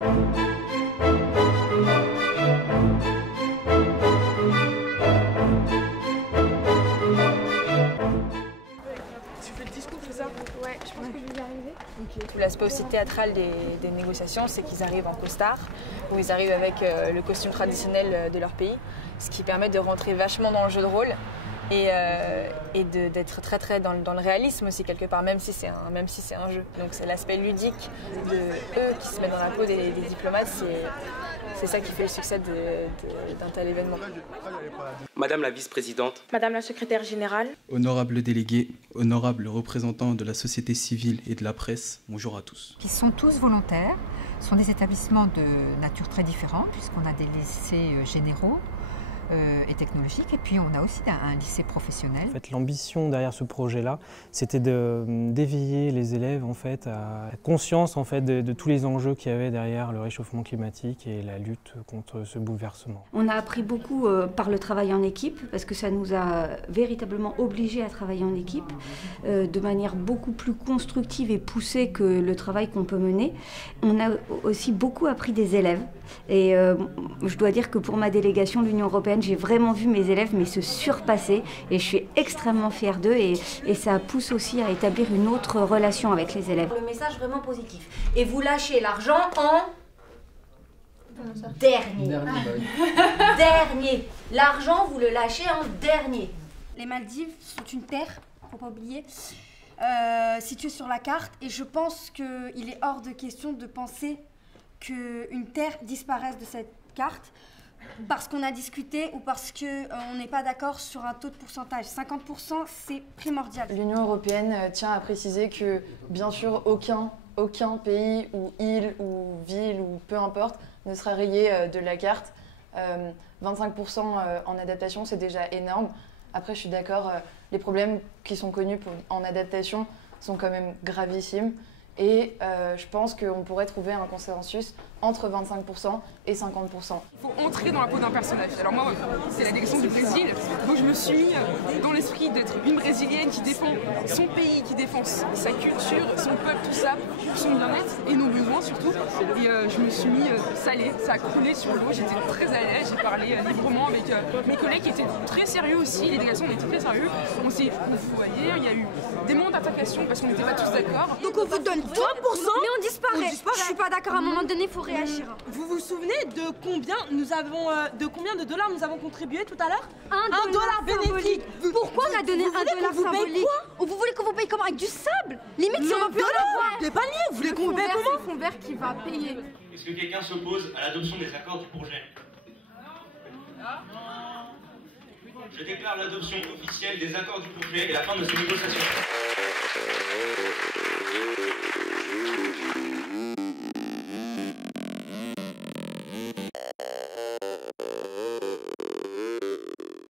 Tu fais le discours, c'est ça? Ouais, je pense que je vais y arriver. Okay. L'aspect aussi théâtral des négociations, c'est qu'ils arrivent en costard, où ils arrivent avec le costume traditionnel de leur pays, ce qui permet de rentrer vachement dans le jeu de rôle et d'être très dans le réalisme aussi quelque part, même si c'est un jeu. Donc c'est l'aspect ludique de eux qui se mettent dans la peau des diplomates, c'est ça qui fait le succès d'un tel événement. Madame la vice-présidente. Madame la secrétaire générale. Honorables délégués, honorables représentants de la société civile et de la presse, bonjour à tous. Ils sont tous volontaires, ce sont des établissements de nature très différente puisqu'on a des lycées généraux et technologiques et puis on a aussi un lycée professionnel. En fait, l'ambition derrière ce projet-là, c'était d'éveiller les élèves en fait, à la conscience en fait, de tous les enjeux qu'il y avait derrière le réchauffement climatique et la lutte contre ce bouleversement. On a appris beaucoup par le travail en équipe parce que ça nous a véritablement obligés à travailler en équipe de manière beaucoup plus constructive et poussée que le travail qu'on peut mener. On a aussi beaucoup appris des élèves et je dois dire que pour ma délégation, l'Union européenne, j'ai vraiment vu mes élèves se surpasser et je suis extrêmement fière d'eux et ça pousse aussi à établir une autre relation avec les élèves. Le message vraiment positif. Et vous lâchez l'argent en dernier. Dernier. L'argent, vous le lâchez en dernier. Les Maldives sont une terre, faut pas oublier, située sur la carte et je pense qu'il est hors de question de penser qu'une terre disparaisse de cette carte parce qu'on a discuté ou parce qu'on n'est pas d'accord sur un taux de pourcentage. 50%, c'est primordial. L'Union européenne tient à préciser que, bien sûr, aucun pays ou île ou ville ou peu importe ne sera rayé de la carte. 25% en adaptation, c'est déjà énorme. Après, je suis d'accord, les problèmes qui sont connus en adaptation sont quand même gravissimes. Et je pense qu'on pourrait trouver un consensus entre 25% et 50%. Il faut entrer dans la peau d'un personnage. Alors moi, c'est la délégation du Brésil, donc je me suis mis dans l'esprit d'être une Brésilienne qui défend son pays, qui défend sa culture, son peuple, tout ça, son bien-être et nos besoins surtout. Et je me suis mis salée, ça a coulé sur l'eau, j'étais très à l'aise, j'ai parlé librement avec mes collègues qui étaient très sérieux aussi, les délégations on était très sérieux. On s'est fourvoyé, il y a eu des moments d'attaquation parce qu'on n'était pas tous d'accord. Donc on vous donne 20%, mais on disparaît. Je suis pas d'accord, à un moment donné, il faut réagir. Vous vous souvenez de combien de dollars nous avons contribué tout à l'heure? $1 bénéfique. Pourquoi on a donné $1 symbolique? Vous voulez qu'on vous paye comment? Avec du sable? Limite, si on va plus en avoir. Des paniers, vous voulez qu'on vous paye comment? C'est le fond vert qui va payer. Est-ce que quelqu'un s'oppose à l'adoption des accords du projet? Je déclare l'adoption officielle des accords du projet et la fin de ces négociations.